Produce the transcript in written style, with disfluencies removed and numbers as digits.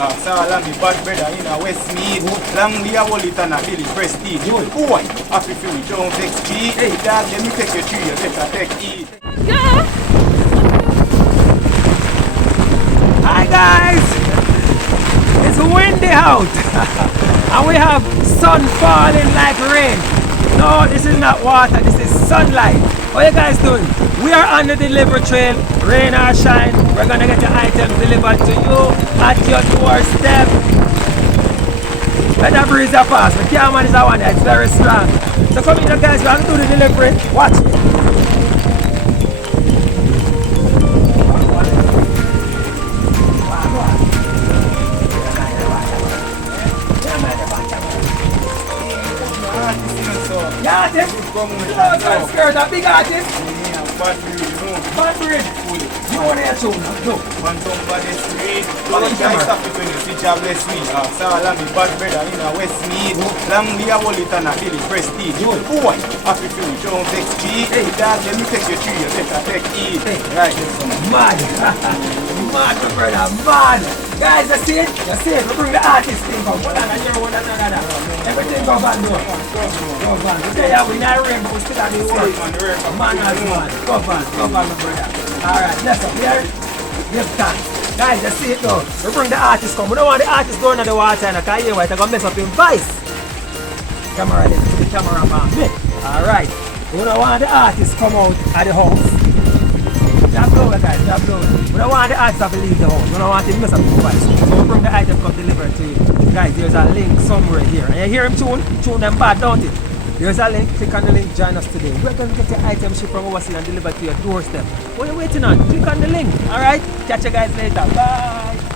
Saul and me bad brother in a Westmead. Langley a hold it and a Billy Prestige. Boy, happy feel we don't vex G. Hey dad, let me take you through, you better take E. Yeah. Hi guys! It's windy out and we have sun falling like rain. No, this is not water, this is sunlight. What you guys doing? We are on the delivery trail, rain or shine. We're gonna get the items delivered to you at your doorstep. Let that breeze pass, the camera is a one, it's very strong. So come in guys, we're gonna do the delivery. Watch. Yeah, artist. Skirt, a big artist. Bad bridge. You want to hear tune? No. One somebody street. All the guys have to finish the job less me. Saul and me bad brother in a Westmead. Langley a hold it and a Billy Prestige. Boy, happy feel we don't vex G. Hey dad, let me take you through, you better take E. Right, this one. Mad. Mad, my brother, mad. Guys, you see it? You see it? We bring the artist thing up. One and here, one and another. Everything goes on door. Goes on. We say we not rain, but we still have the work. Man as man. Go on, my brother. Alright, let's up here. Give thanks. Guys, you see it though. We bring the artist come. We don't want the artist going in the water and I can't hear what they're going to mess up in vice. Camera there, the cameraman. Alright. We don't want the artist come out of the house. Drop lower guys, drop lower. We don't want the artist to leave the house. We don't want him to mess up the device. So we bring the item come delivered to you. Guys, there's a link somewhere here. And you hear him tune them bad, don't it? There's a link, click on the link, join us today. We're going to get your item shipped from overseas and delivered to your doorstep. What are you waiting on? Click on the link, alright? Catch you guys later, bye!